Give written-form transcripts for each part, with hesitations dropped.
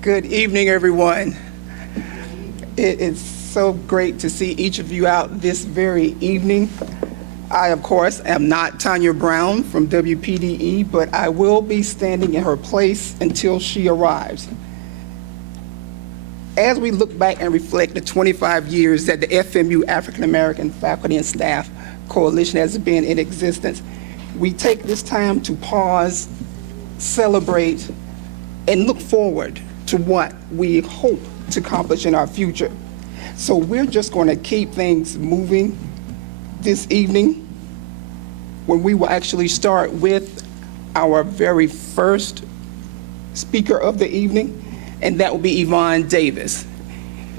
Good evening, everyone. It is so great to see each of you out this very evening. I, of course, am not Tanya Brown from WPDE, but I will be standing in her place until she arrives. As we look back and reflect the 25 years that the FMU African American Faculty and Staff Coalition has been in existence, we take this time to pause, celebrate, and look forward to what we hope to accomplish in our future. So we're just going to keep things moving this evening, when we will actually start with our very first speaker of the evening, and that will be Yvonne Davis.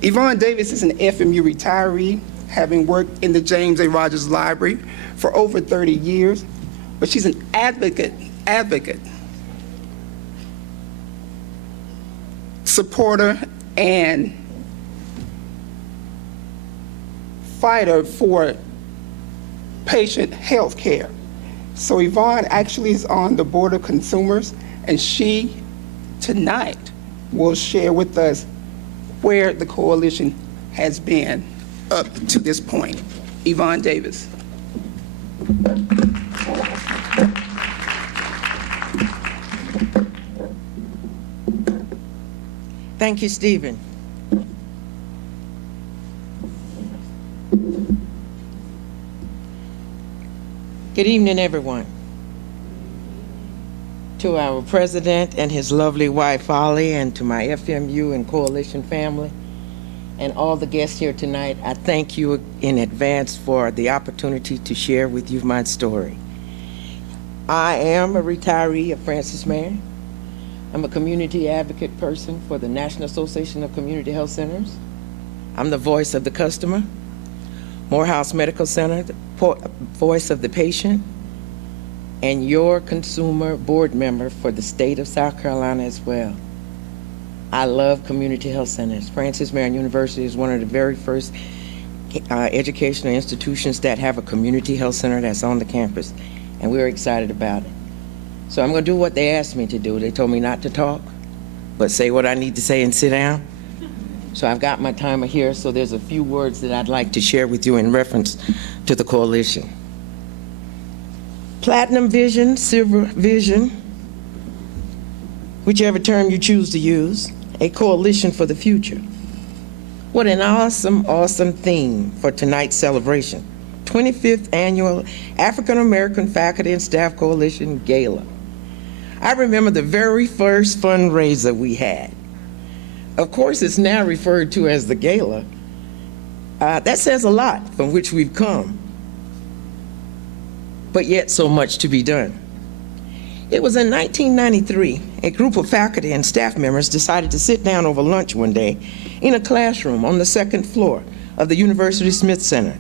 Yvonne Davis is an FMU retiree, having worked in the James A. Rogers Library for over 30 years, but she's an advocate, supporter, and fighter for patient health care. So Yvonne actually is on the Board of Consumers, and she tonight will share with us where the coalition has been up to this point. Yvonne Davis. Thank you, Stephen. Good evening, everyone. To our president and his lovely wife, Holly, and to my FMU and Coalition family, and all the guests here tonight, I thank you in advance for the opportunity to share with you my story. I am a retiree of Francis Marion. I'm a community advocate person for the National Association of Community Health Centers. I'm the voice of the customer, Morehouse Medical Center, the voice of the patient, and your consumer board member for the state of South Carolina as well. I love community health centers. Francis Marion University is one of the very first educational institutions that have a community health center that's on the campus, and we're excited about it. So I'm going to do what they asked me to do. They told me not to talk, but say what I need to say and sit down. So I've got my timer here, so there's a few words that I'd like to share with you in reference to the coalition. Platinum vision, silver vision, whichever term you choose to use, a coalition for the future. What an awesome, awesome theme for tonight's celebration. 25th Annual African American Faculty and Staff Coalition Gala. I remember the very first fundraiser we had. Of course, it's now referred to as the Gala. That says a lot from which we've come, but yet so much to be done. It was in 1993, a group of faculty and staff members decided to sit down over lunch one day in a classroom on the second floor of the University Smith Center.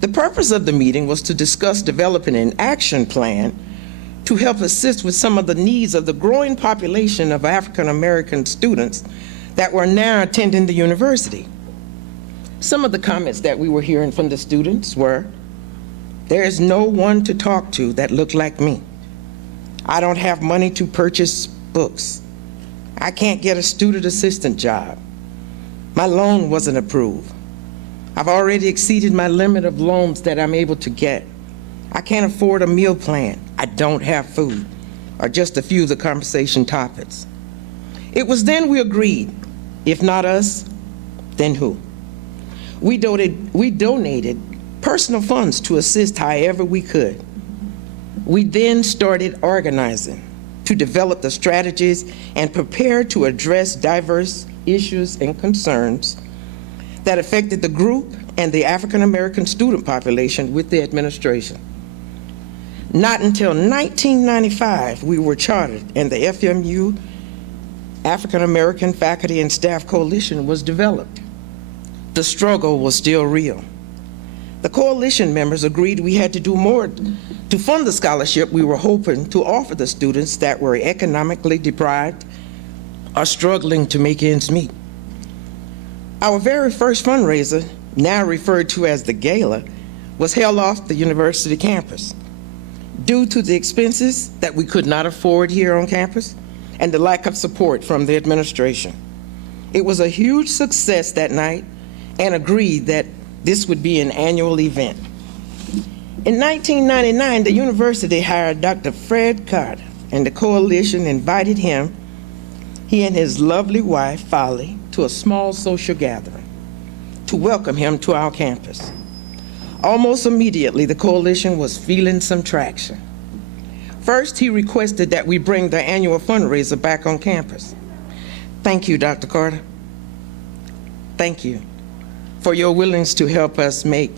The purpose of the meeting was to discuss developing an action plan to help assist with some of the needs of the growing population of African American students that were now attending the university. Some of the comments that we were hearing from the students were, "There is no one to talk to that looked like me. I don't have money to purchase books. I can't get a student assistant job. My loan wasn't approved. I've already exceeded my limit of loans that I'm able to get. I can't afford a meal plan. I don't have food," are just a few of the conversation topics. It was then we agreed, if not us, then who? We donated personal funds to assist however we could. We then started organizing to develop the strategies and prepare to address diverse issues and concerns that affected the group and the African American student population with the administration. Not until 1995 we were chartered and the FMU African American Faculty and Staff Coalition was developed. The struggle was still real. The coalition members agreed we had to do more to fund the scholarship we were hoping to offer the students that were economically deprived or struggling to make ends meet. Our very first fundraiser, now referred to as the Gala, was held off the university campus. Due to the expenses that we could not afford here on campus, and the lack of support from the administration. It was a huge success that night and agreed that this would be an annual event. In 1999, the university hired Dr. Fred Carter, and the coalition invited him, he and his lovely wife, Folly, to a small social gathering to welcome him to our campus. Almost immediately, the coalition was feeling some traction. First, he requested that we bring the annual fundraiser back on campus. Thank you, Dr. Carter. Thank you for your willingness to help us make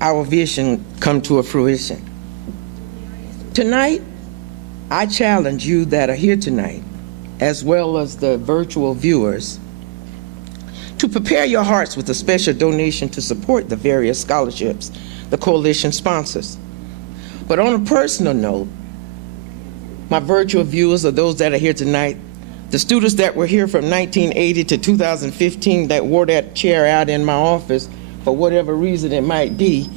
our vision come to a fruition. Tonight, I challenge you that are here tonight, as well as the virtual viewers, to prepare your hearts with a special donation to support the various scholarships the coalition sponsors. But on a personal note, my virtual viewers are those that are here tonight, the students that were here from 1980 to 2015 that wore that chair out in my office for whatever reason it might be,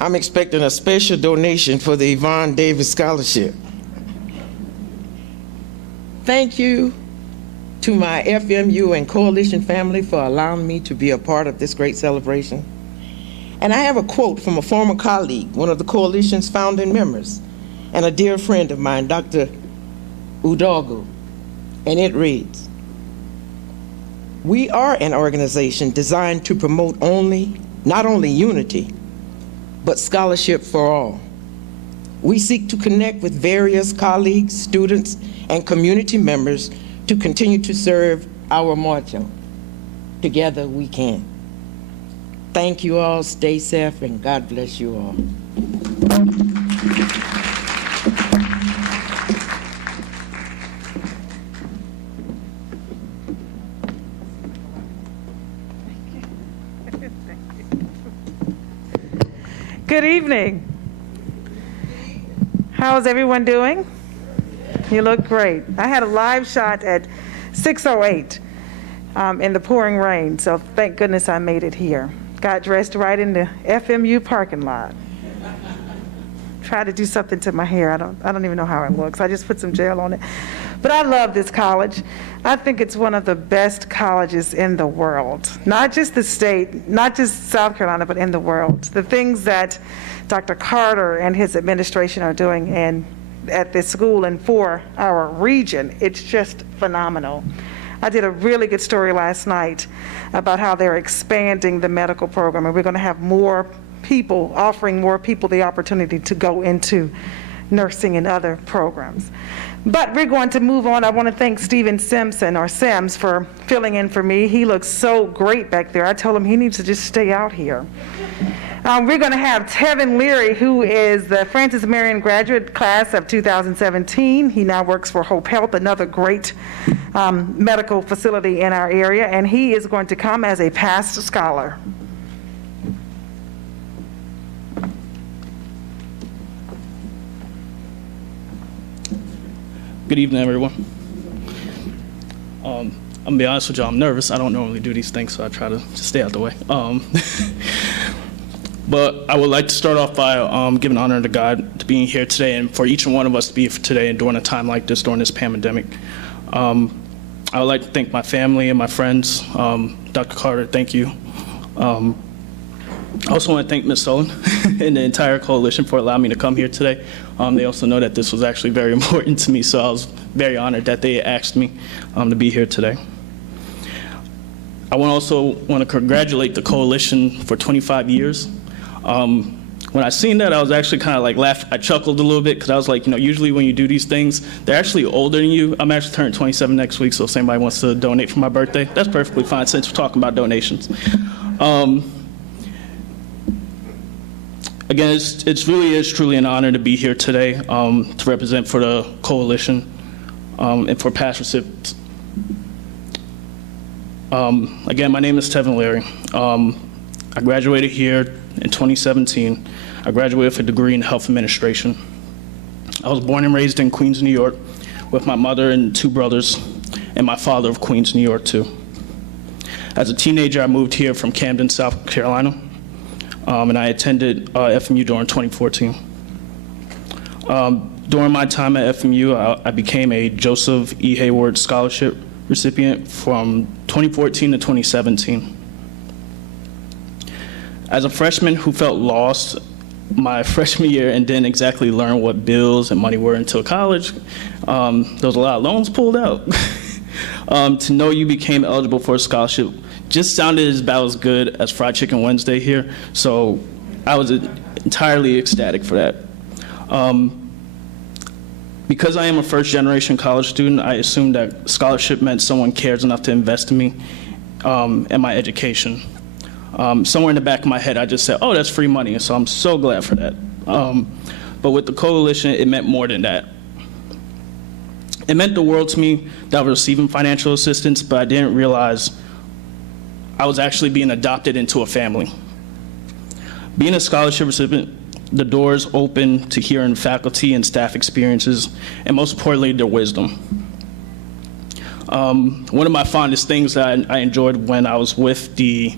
I'm expecting a special donation for the Yvonne Davis Scholarship. Thank you to my FMU and Coalition family for allowing me to be a part of this great celebration. And I have a quote from a former colleague, one of the Coalition's founding members, and a dear friend of mine, Dr. Udogu, and it reads, "We are an organization designed to promote not only unity, but scholarship for all. We seek to connect with various colleagues, students, and community members to continue to serve our motto, together we can." Thank you all, stay safe, and God bless you all. Good evening. How's everyone doing? You look great. I had a live shot at 6:08 in the pouring rain, so thank goodness I made it here. Got dressed right in the FMU parking lot. Tried to do something to my hair. I don't even know how it looks. I just put some gel on it. But I love this college. I think it's one of the best colleges in the world. Not just the state, not just South Carolina, but in the world. The things that Dr. Carter and his administration are doing at this school and for our region, it's just phenomenal. I did a really good story last night about how they're expanding the medical program, and we're going to have more people, offering more people the opportunity to go into nursing and other programs. But we're going to move on. I want to thank Stephen Simpson, or Sims, for filling in for me. He looks so great back there. I told him he needs to just stay out here. We're going to have Tevin Leary, who is the Francis Marion graduate class of 2017. He now works for Hope Health, another great medical facility in our area, and he is going to come as a past scholar. Good evening, everyone. I'm gonna be honest with you, I'm nervous. I don't normally do these things, so I try to just stay out the way. But I would like to start off by giving honor to God to being here today, and for each and one of us to be here today and during a time like this, during this pandemic. I would like to thank my family and my friends. Dr. Carter, thank you. I also want to thank Ms. Sullivan and the entire coalition for allowing me to come here today. They also know that this was actually very important to me, so I was very honored that they asked me to be here today. I also want to congratulate the coalition for 25 years. When I seen that, I was actually kind of like I chuckled a little bit, because I was like, usually when you do these things, they're actually older than you. I'm actually turning 27 next week, so if somebody wants to donate for my birthday, that's perfectly fine since we're talking about donations. Again, it really is truly an honor to be here today to represent for the coalition and for past recipients. Again, my name is Tevin Leary. I graduated here in 2017. I graduated with a degree in health administration. I was born and raised in Queens, New York, with my mother and two brothers, and my father of Queens, New York, too. As a teenager, I moved here from Camden, South Carolina, and I attended FMU during 2014. During my time at FMU, I became a Joseph E. Hayward Scholarship recipient from 2014 to 2017. As a freshman who felt lost my freshman year and didn't exactly learn what bills and money were until college, there was a lot of loans pulled out. To know you became eligible for a scholarship just sounded about as good as Fried Chicken Wednesday here, so I was entirely ecstatic for that. Because I am a first-generation college student, I assumed that scholarship meant someone cares enough to invest in me and my education. Somewhere in the back of my head, I just said, oh, that's free money, so I'm so glad for that. But with the coalition, it meant more than that. It meant the world to me that I was receiving financial assistance, but I didn't realize I was actually being adopted into a family. Being a scholarship recipient, the doors open to hearing faculty and staff experiences, and most importantly, their wisdom. One of my fondest things that I enjoyed when I was with the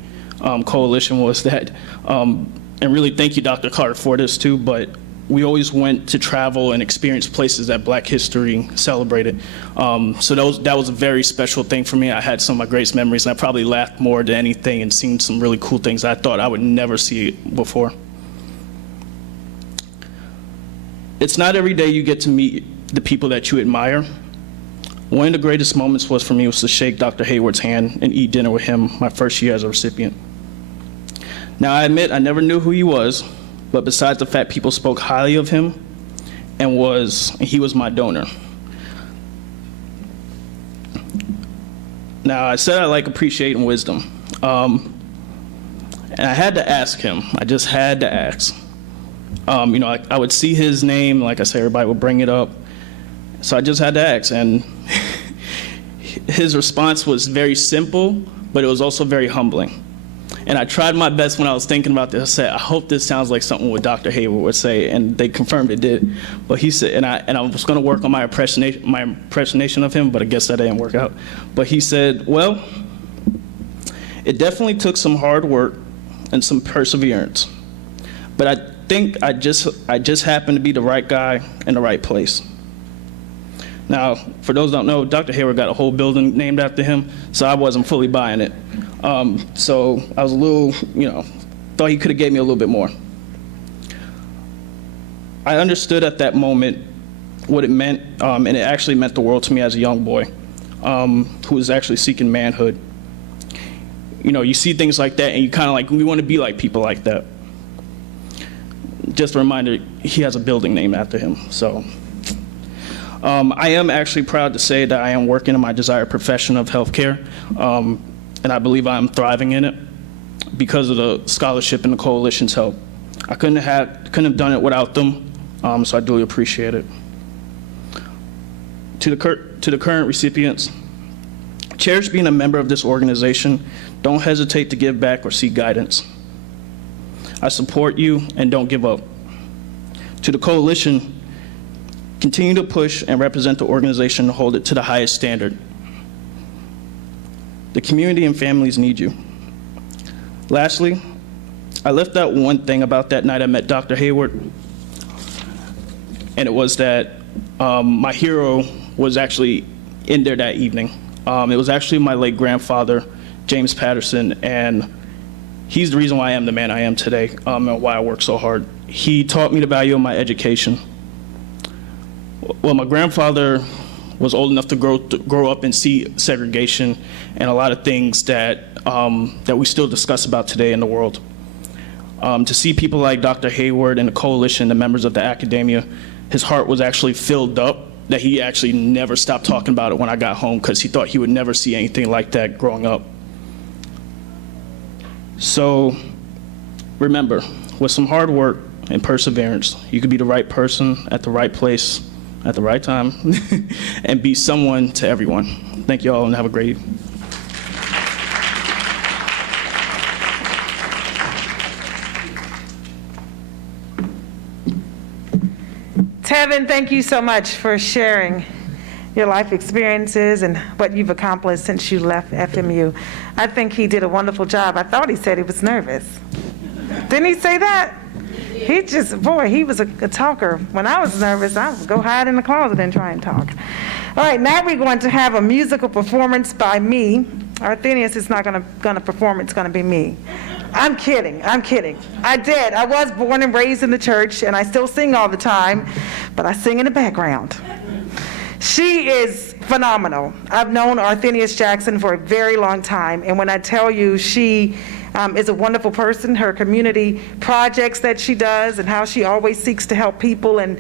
coalition was that, and really thank you, Dr. Carter, for this too, but we always went to travel and experience places that Black history celebrated. So that was a very special thing for me. I had some of my greatest memories, and I probably laughed more than anything and seen some really cool things I thought I would never see before. It's not every day you get to meet the people that you admire. One of the greatest moments for me was to shake Dr. Hayward's hand and eat dinner with him my first year as a recipient. Now, I admit I never knew who he was, but besides the fact people spoke highly of him, and he was my donor. Now, I said I like appreciating wisdom, and I had to ask him. I just had to ask. I would see his name, like I said, everybody would bring it up. So I just had to ask, and his response was very simple, but it was also very humbling. And I tried my best when I was thinking about this. I said, I hope this sounds like something what Dr. Hayward would say, and they confirmed it did. But he said, and I was going to work on my impersonation of him, but I guess that didn't work out. But he said, well, it definitely took some hard work and some perseverance, but I think I just happened to be the right guy in the right place. Now, for those who don't know, Dr. Hayward got a whole building named after him, so I wasn't fully buying it. So I was a little, thought he could have gave me a little bit more. I understood at that moment what it meant, and it actually meant the world to me as a young boy who was actually seeking manhood. You see things like that, and you kind of we want to be like people like that. Just a reminder, he has a building named after him, so. I am actually proud to say that I am working in my desired profession of healthcare, and I believe I'm thriving in it because of the scholarship and the coalition's help. I couldn't have done it without them, so I duly appreciate it. To the current recipients, cherish being a member of this organization. Don't hesitate to give back or seek guidance. I support you, and don't give up. To the coalition, continue to push and represent the organization and hold it to the highest standard. The community and families need you. Lastly, I left out one thing about that night I met Dr. Hayward, and it was that my hero was actually in there that evening. It was actually my late grandfather, James Patterson, and he's the reason why I am the man I am today, and why I work so hard. He taught me the value of my education. Well, my grandfather was old enough to grow up and see segregation and a lot of things that we still discuss about today in the world. To see people like Dr. Hayward and the coalition, the members of the academia, his heart was actually filled up that he actually never stopped talking about it when I got home, because he thought he would never see anything like that growing up. So remember, with some hard work and perseverance, you could be the right person at the right place at the right time and be someone to everyone. Thank you all, and have a great evening. Tevin, thank you so much for sharing your life experiences and what you've accomplished since you left FMU. I think he did a wonderful job. I thought he said he was nervous. Didn't he say that? He just, boy, he was a talker. When I was nervous, I would go hide in the closet and try and talk. All right, now we're going to have a musical performance by me. Arthenius is not going to perform, it's going to be me. I'm kidding. I was born and raised in the church, and I still sing all the time, but I sing in the background. She is phenomenal. I've known Arthenius Jackson for a very long time, and when I tell you she is a wonderful person, her community projects that she does and how she always seeks to help people, and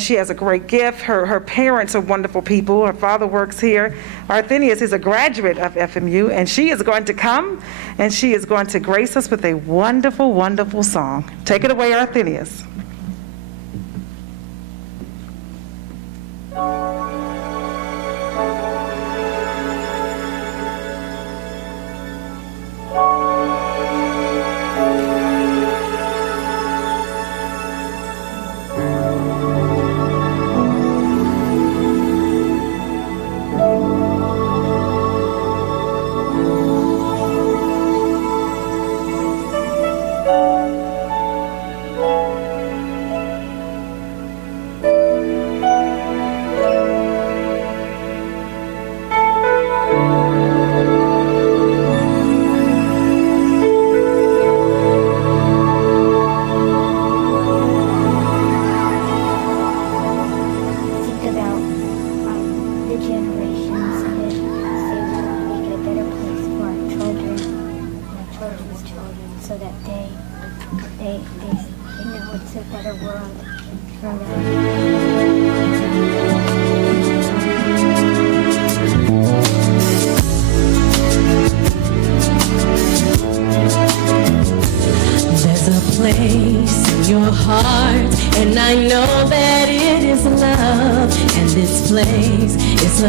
she has a great gift. Her parents are wonderful people. Her father works here. Arthenius is a graduate of FMU, and she is going to come, and she is going to grace us with a wonderful, wonderful song. Take it away, Arthenius.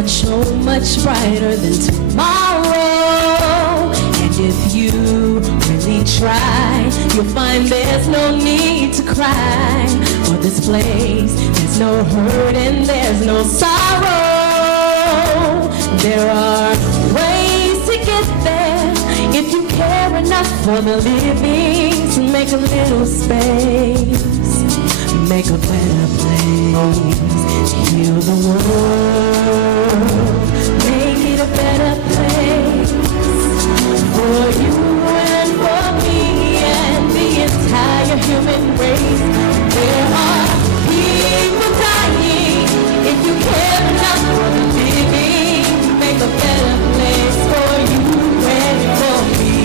So much brighter than tomorrow. And if you really try, you'll find there's no need to cry. For this place, there's no hurt and there's no sorrow. There are ways to get there if you care enough for the living. So make a little space, make a better place, heal the world, make it a better place for you and for me and the entire human race. There are people dying. If you care enough for the living, make a better place for you and for me.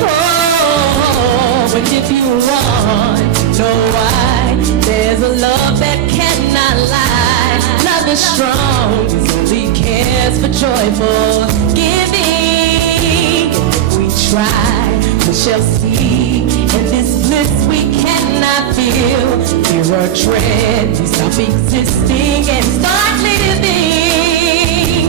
Oh, and if you want to know why, there's a love that cannot lie. Love is strong, it only cares for joyful giving. And if we try, we shall see. In this bliss we cannot feel. Fear or dread, we stop existing and start living.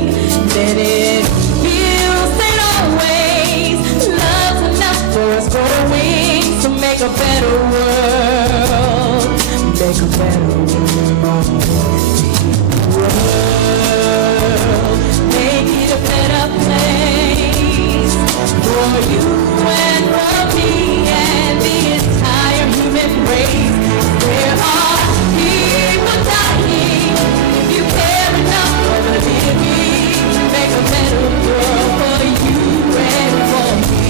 Then it feels ain't always love's enough for us growing. So make a better world, make a better world, make it a better place for you and for me and the entire human race. There are people dying. If you care enough for the living, make a better world for you and for me.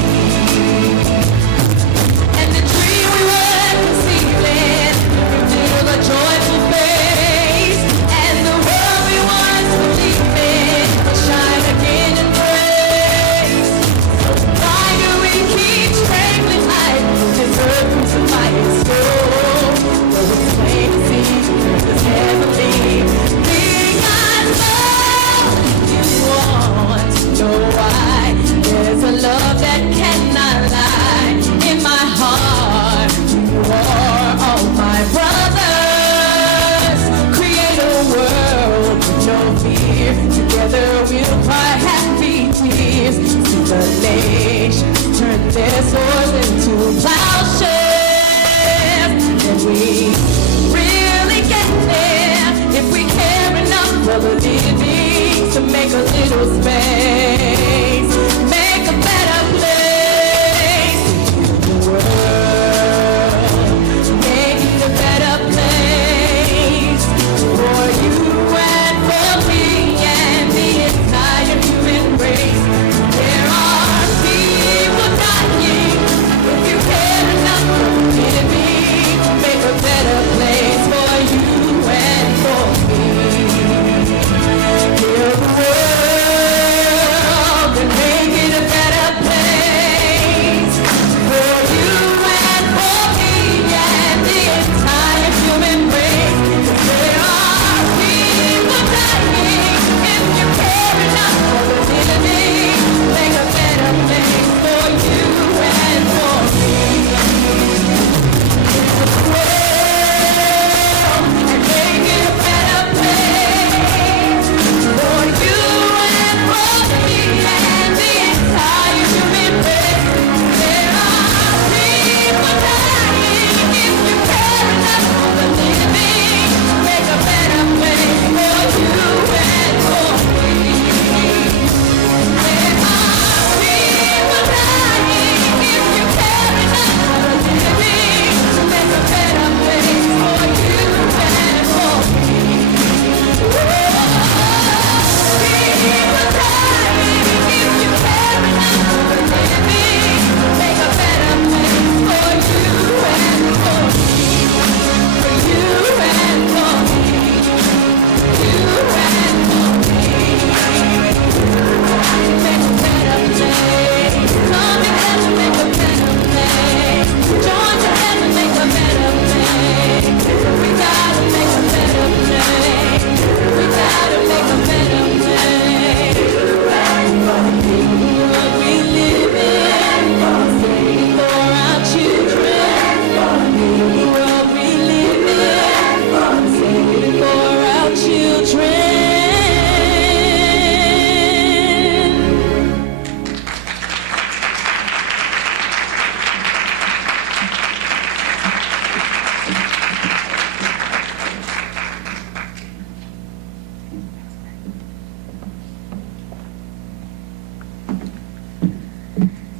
And the dream we were conceiving reveal a joyful face, and the world we once believed in will shine again in grace. So why do we keep strangling life? This earth will survive its soul. Though it's plain to see, it's heavenly. Because you want to know why. There's a love that cannot lie. In my heart, you are all my brothers. Create a world with no fear. Together we'll cry happy tears. See the nations turn their swords into plowshares. And we really get there if we care enough for the living. To make a little space, make a better place. The world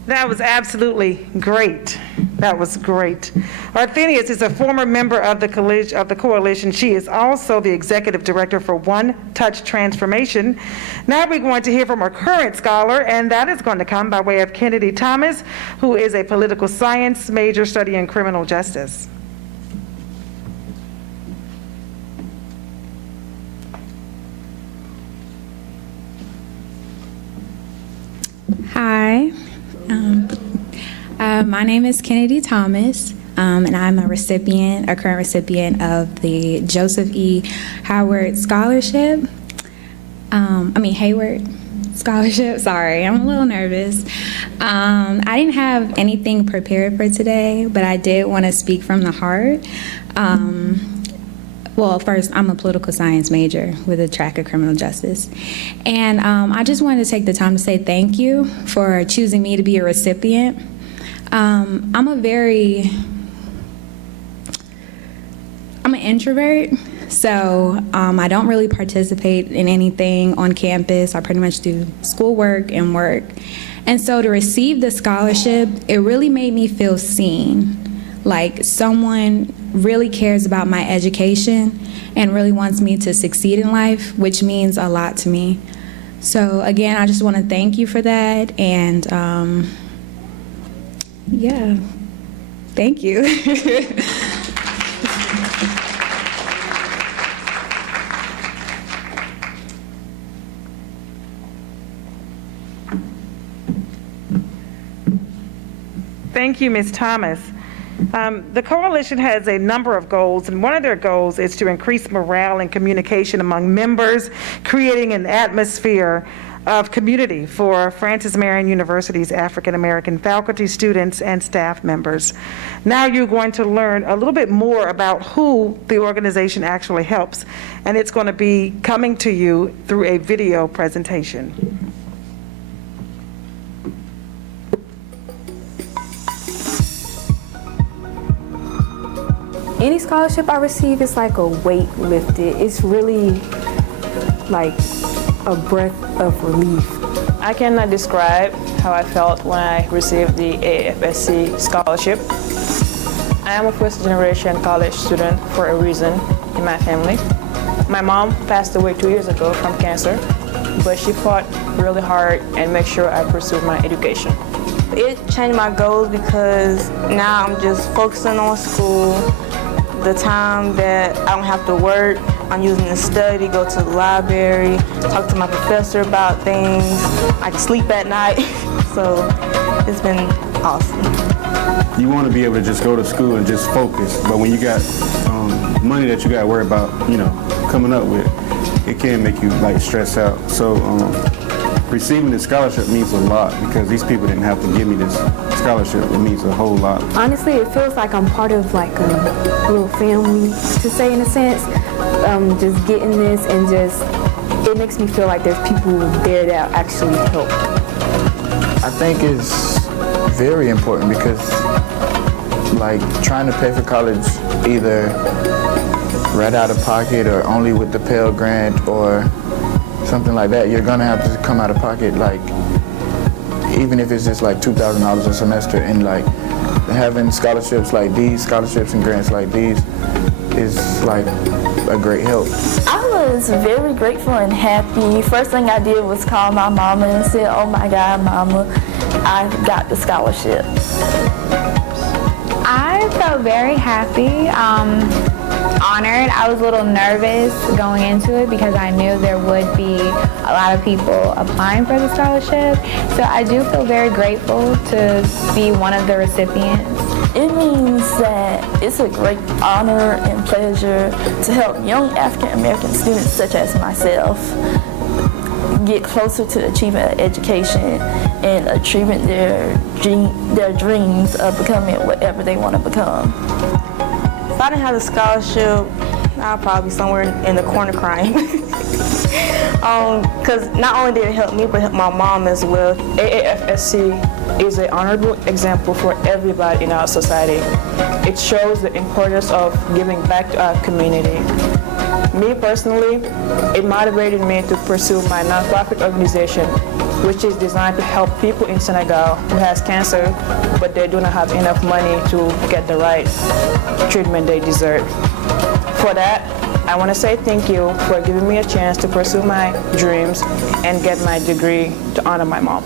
That was absolutely great. That was great. Arthenius is a former member of the coalition. She is also the executive director for One Touch Transformation. Now we're going to hear from our current scholar, and that is going to come by way of Kennedy Thomas, who is a political science major studying criminal justice. Hi, my name is Kennedy Thomas, and I'm a current recipient of the Joseph E. Hayward Scholarship. Hayward Scholarship, sorry, I'm a little nervous. I didn't have anything prepared for today, but I did want to speak from the heart. Well, first, I'm a political science major with a track of criminal justice. And I just wanted to take the time to say thank you for choosing me to be a recipient. I'm an introvert, so I don't really participate in anything on campus. I pretty much do schoolwork and work. And so to receive the scholarship, it really made me feel seen. Like someone really cares about my education and really wants me to succeed in life, which means a lot to me. So again, I just want to thank you for that, and yeah, thank you. Thank you, Ms. Thomas. The coalition has a number of goals, and one of their goals is to increase morale and communication among members, creating an atmosphere of community for Francis Marion University's African American faculty, students, and staff members. Now you're going to learn a little bit more about who the organization actually helps, and it's going to be coming to you through a video presentation. Any scholarship I receive is like a weight lifted. It's really like a breath of relief. I cannot describe how I felt when I received the AFSC scholarship. I am a first-generation college student for a reason in my family. My mom passed away 2 years ago from cancer, but she fought really hard and made sure I pursued my education. It changed my goals because now I'm just focusing on school. The time that I don't have to work, I'm using to study, go to the library, talk to my professor about things. I can sleep at night, so it's been awesome. You want to be able to just go to school and just focus, but when you got money that you got to worry about, coming up with, it can make you like stress out. So receiving this scholarship means a lot because these people didn't have to give me this scholarship. It means a whole lot. Honestly, it feels like I'm part of like a little family, to say in a sense. Just getting this and it makes me feel like there's people there that actually help. I think it's very important because like trying to pay for college either right out of pocket or only with the Pell Grant or something like that, you're gonna have to come out of pocket, like even if it's just like $2,000 a semester, and like having scholarships like these, scholarships and grants like these is like a great help. I was very grateful and happy. First thing I did was call my mama and said, "Oh my God, Mama, I got the scholarship." I felt very happy, honored. I was a little nervous going into it because I knew there would be a lot of people applying for the scholarship. So I do feel very grateful to be one of the recipients. It means that it's a great honor and pleasure to help young African American students such as myself get closer to achieving an education and achieving their dreams of becoming whatever they want to become. If I didn't have the scholarship, I'll probably be somewhere in the corner crying. Because not only did it help me, but it helped my mom as well. AAFSC is an honorable example for everybody in our society. It shows the importance of giving back to our community. Me personally, it motivated me to pursue my nonprofit organization, which is designed to help people in Senegal who has cancer, but they do not have enough money to get the right treatment they deserve. For that, I want to say thank you for giving me a chance to pursue my dreams and get my degree to honor my mom.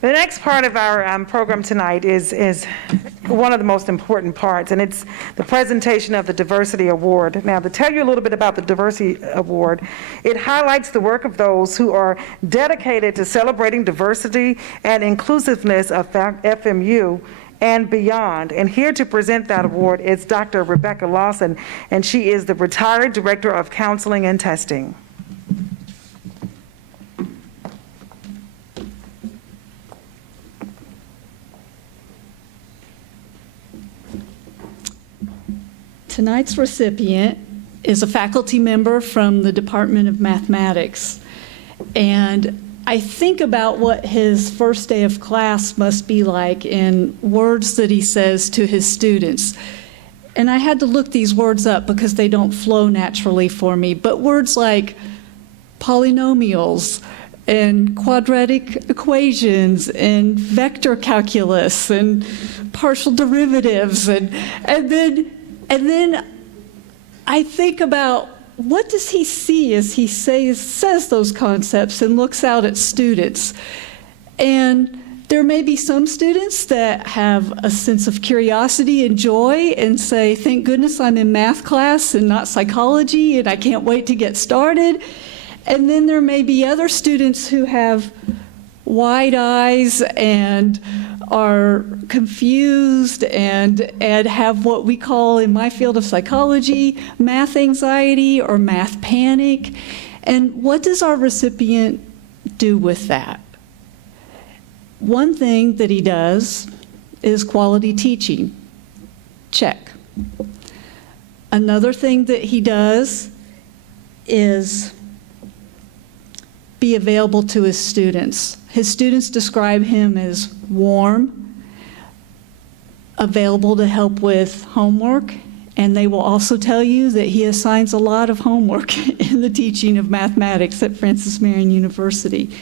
The next part of our program tonight is one of the most important parts, and it's the presentation of the Diversity Award. Now, to tell you a little bit about the Diversity Award, it highlights the work of those who are dedicated to celebrating diversity and inclusiveness of FMU and beyond. And here to present that award is Dr. Rebecca Lawson, and she is the retired Director of Counseling and Testing. Tonight's recipient is a faculty member from the Department of Mathematics. And I think about what his first day of class must be like in words that he says to his students. And I had to look these words up because they don't flow naturally for me. But words like polynomials and quadratic equations and vector calculus and partial derivatives and then I think about what does he see as he says those concepts and looks out at students. And there may be some students that have a sense of curiosity and joy and say, thank goodness I'm in math class and not psychology and I can't wait to get started. And then there may be other students who have wide eyes and are confused and have what we call in my field of psychology math anxiety or math panic. And what does our recipient do with that? One thing that he does is quality teaching. Check. Another thing that he does is be available to his students. His students describe him as warm, available to help with homework, and they will also tell you that he assigns a lot of homework in the teaching of mathematics at Francis Marion University,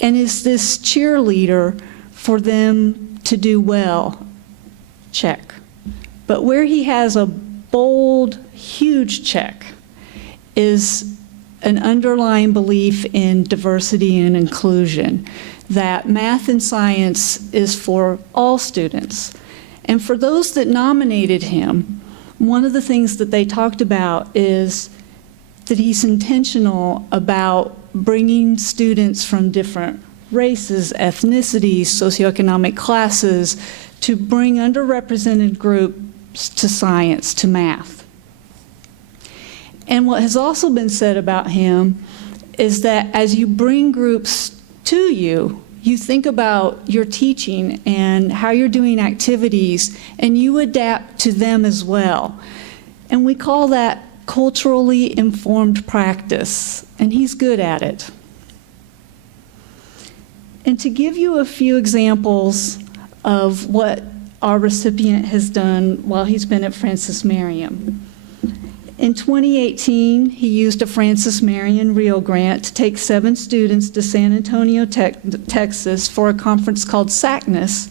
and is this cheerleader for them to do well. Check. But where he has a bold, huge check is an underlying belief in diversity and inclusion, that math and science is for all students. And for those that nominated him, one of the things that they talked about is that he's intentional about bringing students from different races, ethnicities, socioeconomic classes, to bring underrepresented groups to science, to math. And what has also been said about him is that as you bring groups to you, you think about your teaching and how you're doing activities, and you adapt to them as well. And we call that culturally informed practice, and he's good at it. And to give you a few examples of what our recipient has done while he's been at Francis Marion. In 2018, he used a Francis Marion Rio grant to take 7 students to San Antonio, Texas for a conference called SACNAS,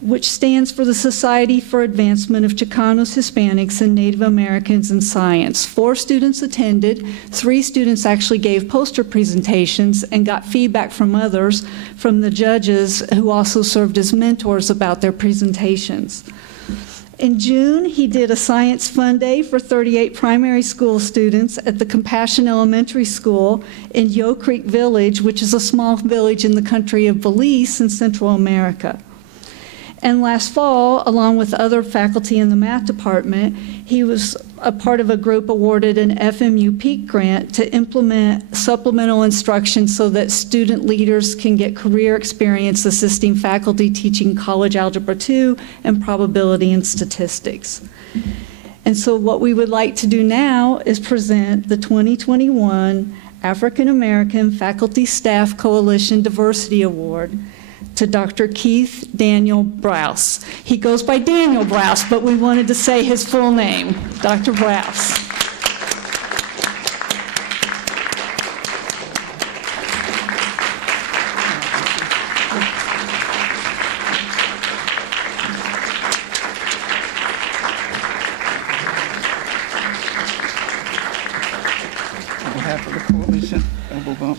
which stands for the Society for Advancement of Chicanos, Hispanics, and Native Americans in Science. 4 students attended. 3 students actually gave poster presentations and got feedback from others, from the judges who also served as mentors about their presentations. In June, he did a Science Fun Day for 38 primary school students at the Compassion Elementary School in Yo Creek Village, which is a small village in the country of Belize in Central America. And last fall, along with other faculty in the math department, he was a part of a group awarded an FMU Peak grant to implement supplemental instruction so that student leaders can get career experience assisting faculty teaching college algebra 2 and probability and statistics. And so what we would like to do now is present the 2021 African American Faculty Staff Coalition Diversity Award to Dr. Keith Daniel Browse. He goes by Daniel Browse, but we wanted to say his full name, Dr. Browse. On behalf of the coalition, elbow bump.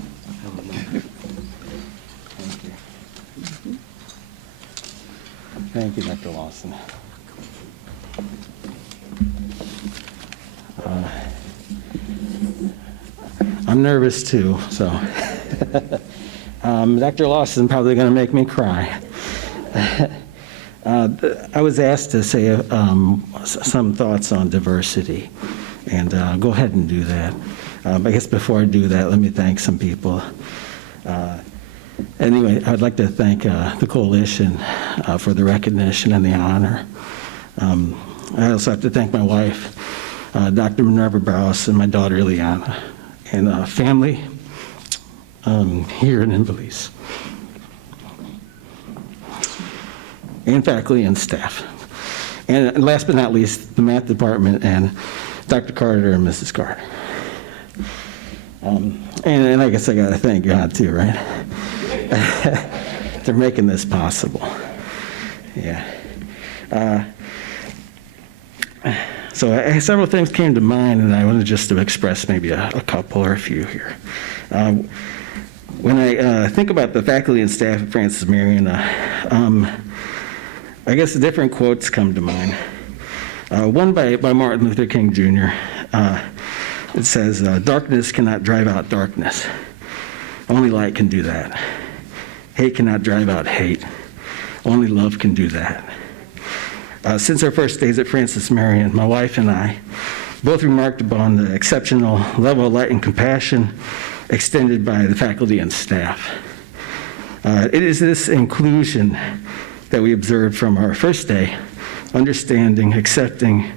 Thank you, Dr. Lawson. I'm nervous too, so. Dr. Lawson probably going to make me cry. I was asked to say some thoughts on diversity, and I'll go ahead and do that. I guess before I do that, let me thank some people. Anyway, I'd like to thank the coalition for the recognition and the honor. I also have to thank my wife, Dr. Minerva Browse, and my daughter, Liana, and family here in Inverleith, and faculty and staff. And last but not least, the math department and Dr. Carter and Mrs. Carter. And I guess I got to thank God too, right? They're making this possible. Yeah. So several things came to mind, and I wanted just to express maybe a couple or a few here. When I think about the faculty and staff at Francis Marion, I guess the different quotes come to mind. One by Martin Luther King Jr. It says, "Darkness cannot drive out darkness. Only light can do that. Hate cannot drive out hate. Only love can do that." Since our first days at Francis Marion, my wife and I both remarked upon the exceptional level of light and compassion extended by the faculty and staff. It is this inclusion that we observed from our first day, understanding, accepting,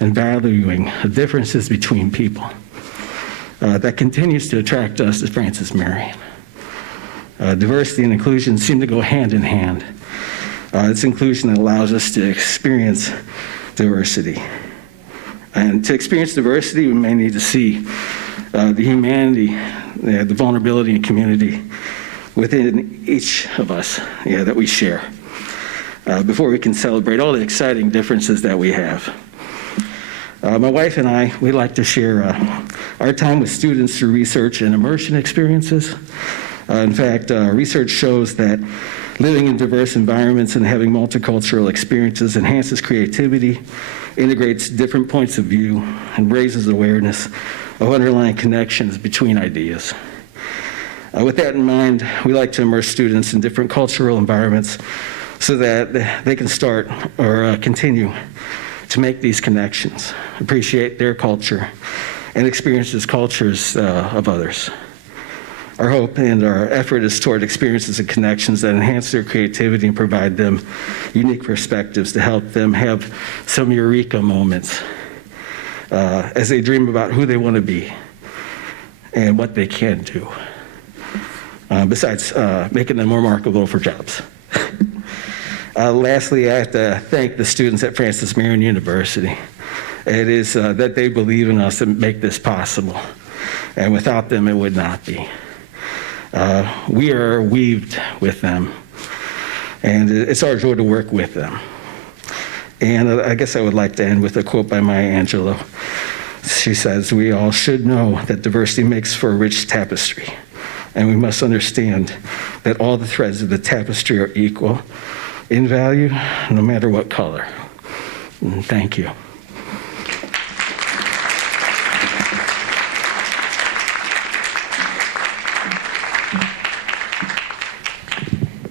and valuing the differences between people that continues to attract us to Francis Marion. Diversity and inclusion seem to go hand in hand. It's inclusion that allows us to experience diversity. And to experience diversity, we may need to see the humanity, the vulnerability and community within each of us that we share before we can celebrate all the exciting differences that we have. My wife and I, we like to share our time with students through research and immersion experiences. In fact, research shows that living in diverse environments and having multicultural experiences enhances creativity, integrates different points of view, and raises awareness of underlying connections between ideas. With that in mind, we like to immerse students in different cultural environments so that they can start or continue to make these connections, appreciate their culture, and experience the cultures of others. Our hope and our effort is toward experiences and connections that enhance their creativity and provide them unique perspectives to help them have some eureka moments as they dream about who they want to be and what they can do, besides making them more marketable for jobs. Lastly, I have to thank the students at Francis Marion University. It is that they believe in us and make this possible, and without them, it would not be. We are weaved with them, and it's our joy to work with them. And I guess I would like to end with a quote by Maya Angelou. She says, "We all should know that diversity makes for a rich tapestry, and we must understand that all the threads of the tapestry are equal in value, no matter what color." And thank you.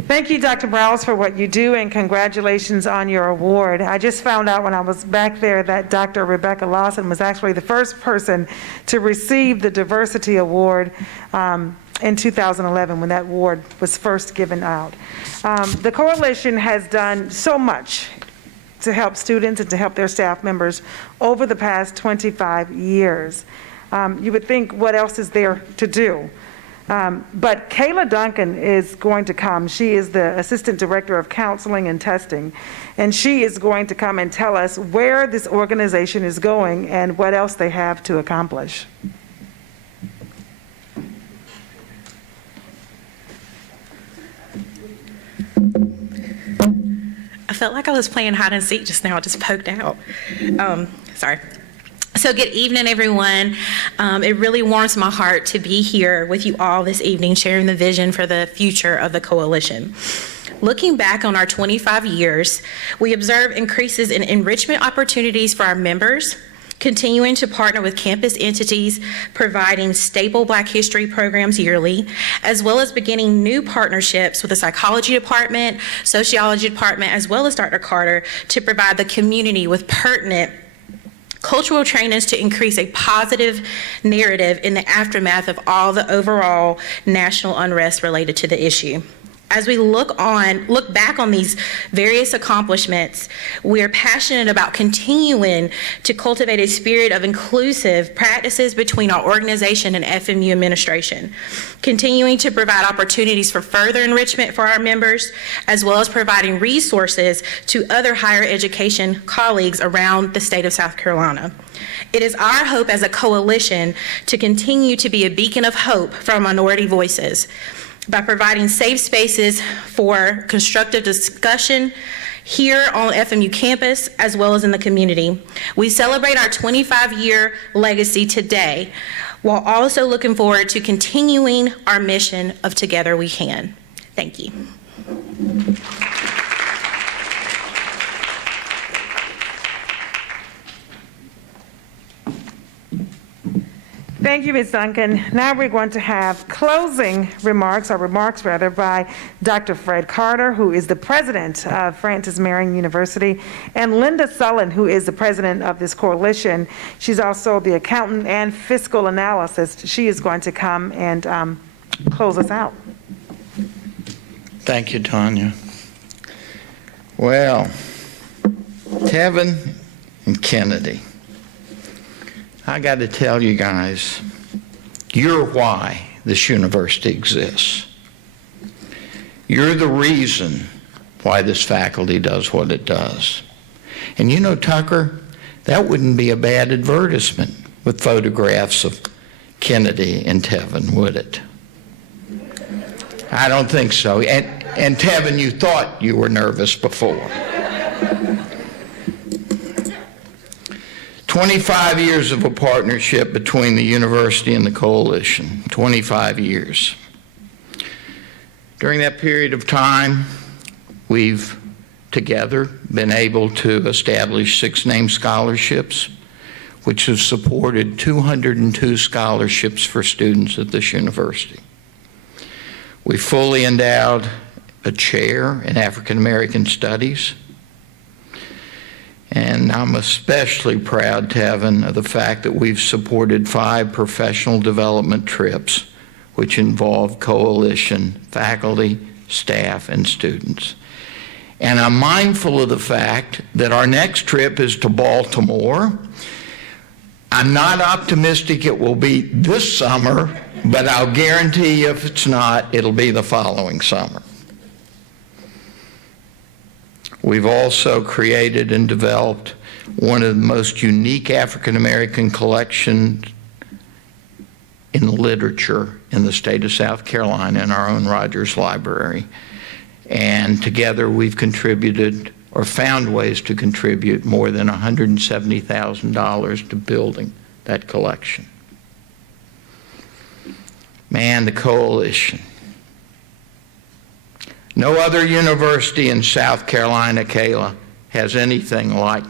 Thank you, Dr. Browse, for what you do, and congratulations on your award. I just found out when I was back there that Dr. Rebecca Lawson was actually the first person to receive the Diversity Award in 2011 when that award was first given out. The coalition has done so much to help students and to help their staff members over the past 25 years. You would think, what else is there to do? But Kayla Duncan is going to come. She is the Assistant Director of Counseling and Testing, and she is going to come and tell us where this organization is going and what else they have to accomplish. I felt like I was playing hide and seek just now. I just poked out. Sorry. So good evening, everyone. It really warms my heart to be here with you all this evening, sharing the vision for the future of the coalition. Looking back on our 25 years, we observe increases in enrichment opportunities for our members, continuing to partner with campus entities, providing stable Black History programs yearly, as well as beginning new partnerships with the psychology department, sociology department, as well as Dr. Carter, to provide the community with pertinent cultural trainings to increase a positive narrative in the aftermath of all the overall national unrest related to the issue. As we look back on these various accomplishments, we are passionate about continuing to cultivate a spirit of inclusive practices between our organization and FMU administration, continuing to provide opportunities for further enrichment for our members, as well as providing resources to other higher education colleagues around the state of South Carolina. It is our hope as a coalition to continue to be a beacon of hope for our minority voices, by providing safe spaces for constructive discussion here on FMU campus as well as in the community. We celebrate our 25-year legacy today while also looking forward to continuing our mission of Together We Can. Thank you. Thank you, Ms. Duncan. Now we're going to have closing remarks, by Dr. Fred Carter, who is the president of Francis Marion University, and Linda Sullen, who is the president of this coalition. She's also the accountant and fiscal analyst. She is going to come and close us out. Thank you, Tanya. Well, Tevin and Kennedy, I got to tell you guys, you're why this university exists. You're the reason why this faculty does what it does. And you know, Tucker, that wouldn't be a bad advertisement with photographs of Kennedy and Tevin, would it? I don't think so. And Tevin, you thought you were nervous before. 25 years of a partnership between the university and the coalition, 25 years. During that period of time, we've together been able to establish 6 named scholarships, which have supported 202 scholarships for students at this university. We fully endowed a chair in African American Studies. And I'm especially proud, Tevin, of the fact that we've supported 5 professional development trips, which involve coalition faculty, staff, and students. And I'm mindful of the fact that our next trip is to Baltimore. I'm not optimistic it will be this summer, but I'll guarantee you if it's not, it'll be the following summer. We've also created and developed one of the most unique African American collections in literature in the state of South Carolina in our own Rogers Library. And together we've contributed or found ways to contribute more than $170,000 to building that collection. Man, the coalition. No other university in South Carolina, Kayla, has anything like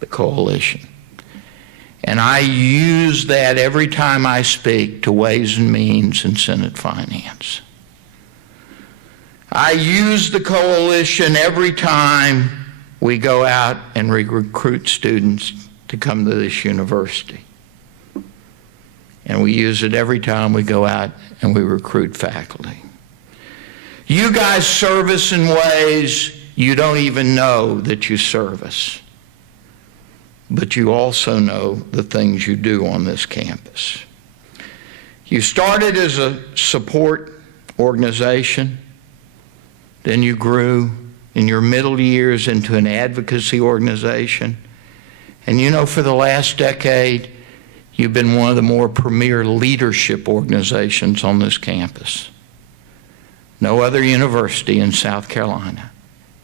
the coalition. And I use that every time I speak to Ways and Means and Senate Finance. I use the coalition every time we go out and recruit students to come to this university. And we use it every time we go out and we recruit faculty. You guys serve us in ways you don't even know that you serve us. But you also know the things you do on this campus. You started as a support organization, then you grew in your middle years into an advocacy organization. And you know, for the last decade, you've been one of the more premier leadership organizations on this campus. No other university in South Carolina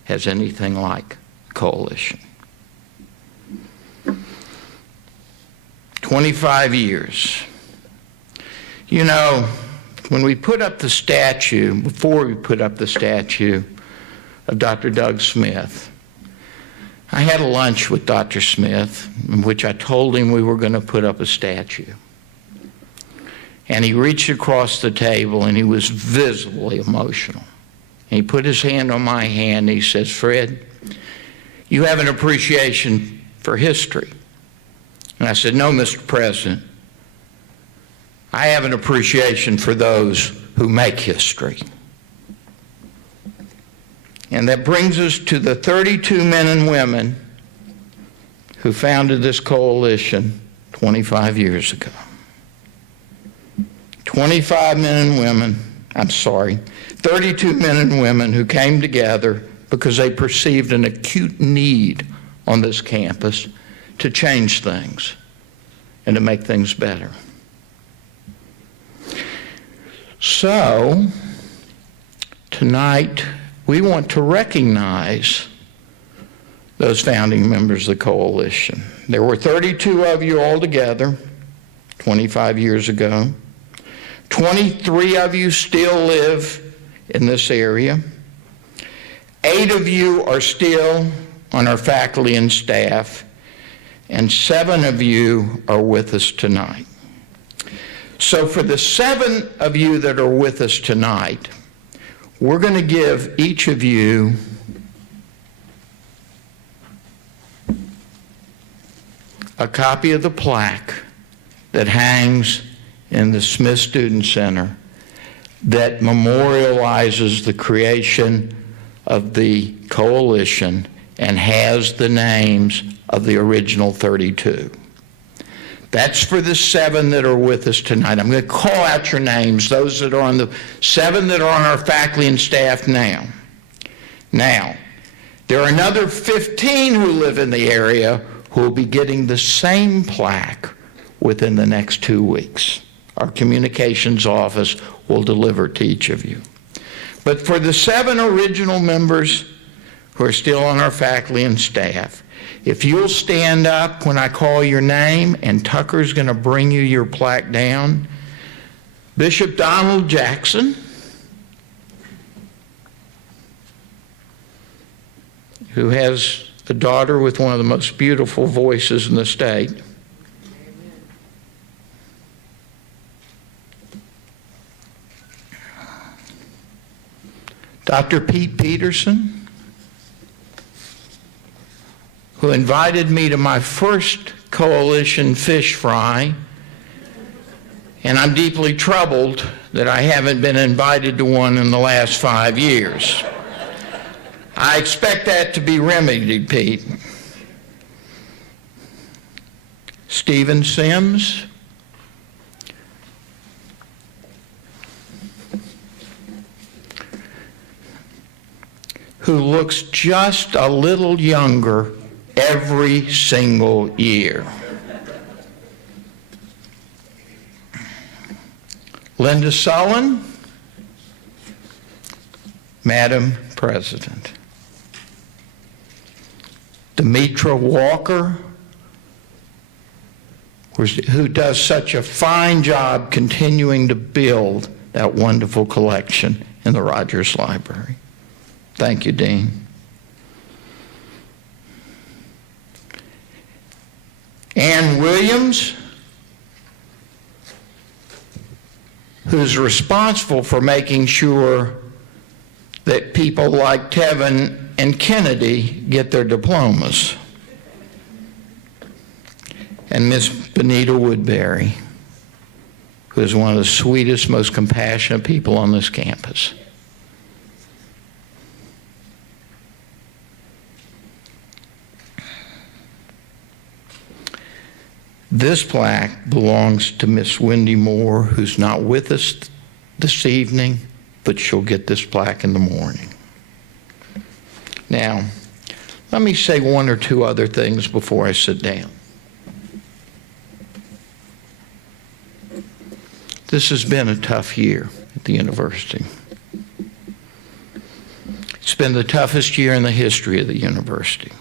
has anything like Coalition. 25 years. You know, when we put up the statue, before we put up the statue of Dr. Doug Smith, I had a lunch with Dr. Smith in which I told him we were going to put up a statue. And he reached across the table and he was visibly emotional. And he put his hand on my hand and he says, "Fred, you have an appreciation for history." And I said, "No, Mr. President, I have an appreciation for those who make history." And that brings us to the 32 men and women who founded this coalition 25 years ago. 32 men and women who came together because they perceived an acute need on this campus to change things and to make things better. So, tonight, we want to recognize those founding members of the coalition. There were 32 of you all together 25 years ago. 23 of you still live in this area. 8 of you are still on our faculty and staff, and 7 of you are with us tonight. So for the 7 of you that are with us tonight, we're going to give each of you a copy of the plaque that hangs in the Smith Student Center that memorializes the creation of the coalition and has the names of the original 32. That's for the 7 that are with us tonight. I'm going to call out your names, those that are on the 7 that are on our faculty and staff now. Now, there are another 15 who live in the area who will be getting the same plaque within the next 2 weeks. Our communications office will deliver to each of you. But for the 7 original members who are still on our faculty and staff, if you'll stand up when I call your name, and Tucker's going to bring you your plaque down. Bishop Donald Jackson, who has a daughter with one of the most beautiful voices in the state. Dr. Pete Peterson, who invited me to my first coalition fish fry, and I'm deeply troubled that I haven't been invited to one in the last 5 years. I expect that to be remedied, Pete. Stephen Sims, who looks just a little younger every single year. Linda Sullen, Madam President. Demetra Walker, who does such a fine job continuing to build that wonderful collection in the Rogers Library. Thank you, Dean. Ann Williams, who's responsible for making sure that people like Tevin and Kennedy get their diplomas. And Miss Benita Woodbury, who is one of the sweetest, most compassionate people on this campus. This plaque belongs to Miss Wendy Moore, who's not with us this evening, but she'll get this plaque in the morning. Now, let me say one or two other things before I sit down. This has been a tough year at the university. It's been the toughest year in the history of the university.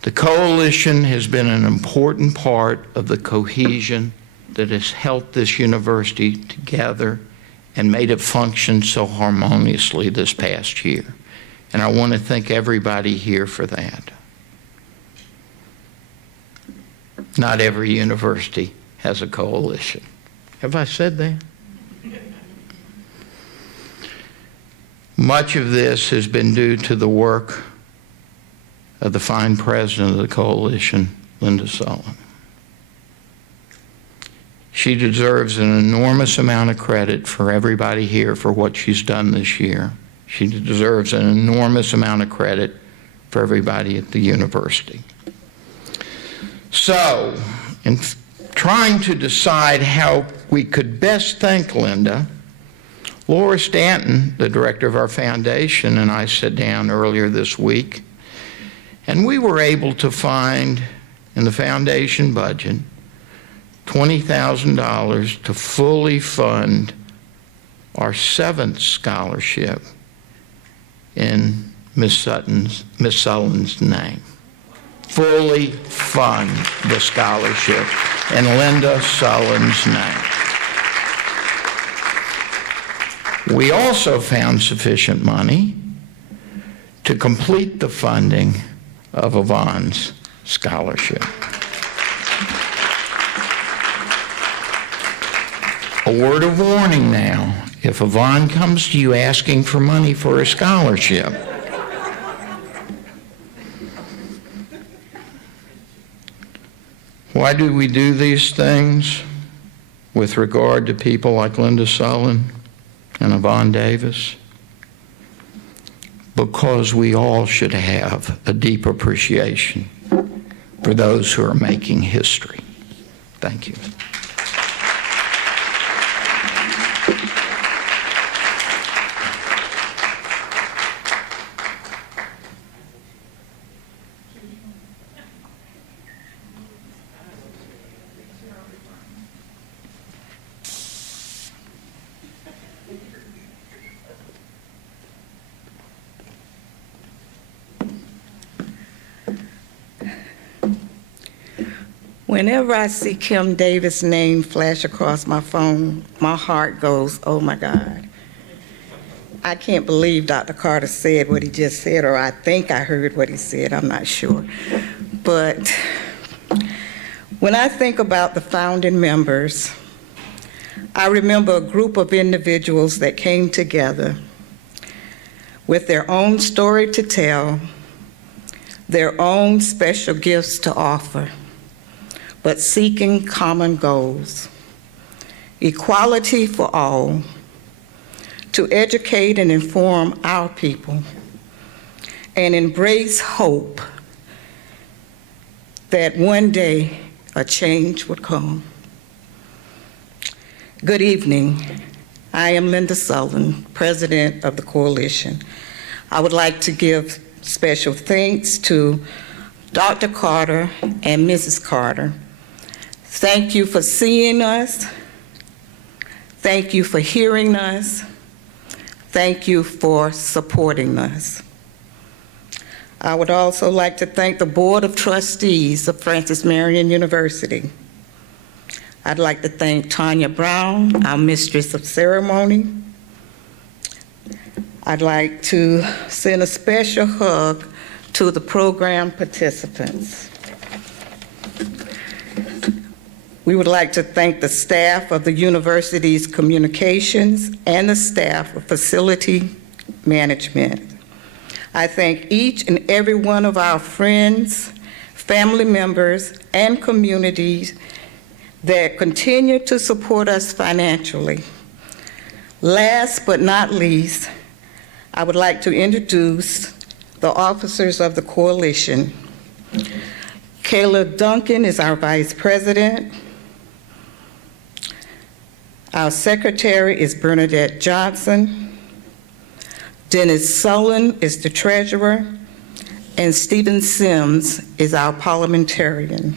The coalition has been an important part of the cohesion that has held this university together and made it function so harmoniously this past year. And I want to thank everybody here for that. Not every university has a coalition. Have I said that? Much of this has been due to the work of the fine president of the coalition, Linda Sullivan. She deserves an enormous amount of credit for everybody here for what she's done this year. She deserves an enormous amount of credit for everybody at the university. So, in trying to decide how we could best thank Linda, Laura Stanton, the director of our foundation, and I sat down earlier this week, and we were able to find in the foundation budget $20,000 to fully fund our 7th scholarship in Miss Sullivan's name. Fully fund the scholarship in Linda Sullivan's name. We also found sufficient money to complete the funding of Yvonne's scholarship. A word of warning now, if Yvonne comes to you asking for money for a scholarship, why do we do these things with regard to people like Linda Sullivan and Yvonne Davis? Because we all should have a deep appreciation for those who are making history. Thank you. Whenever I see Kim Davis' name flash across my phone, my heart goes, oh my God. I can't believe Dr. Carter said what he just said, or I think I heard what he said, I'm not sure. But when I think about the founding members, I remember a group of individuals that came together with their own story to tell, their own special gifts to offer, but seeking common goals: equality for all, to educate and inform our people, and embrace hope that one day a change would come. Good evening. I am Linda Sullivan, president of the coalition. I would like to give special thanks to Dr. Carter and Mrs. Carter. Thank you for seeing us. Thank you for hearing us. Thank you for supporting us. I would also like to thank the Board of Trustees of Francis Marion University. I'd like to thank Tanya Brown, our Mistress of Ceremony. I'd like to send a special hug to the program participants. We would like to thank the staff of the university's communications and the staff of facility management. I thank each and every one of our friends, family members, and communities that continue to support us financially. Last but not least, I would like to introduce the officers of the coalition. Kayla Duncan is our vice president. Our secretary is Bernadette Johnson. Dennis Sullen is the treasurer, and Stephen Sims is our parliamentarian.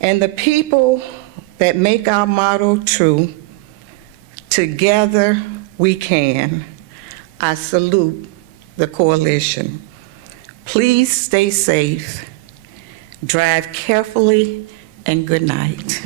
And the people that make our motto true, together we can. I salute the coalition. Please stay safe, drive carefully, and good night.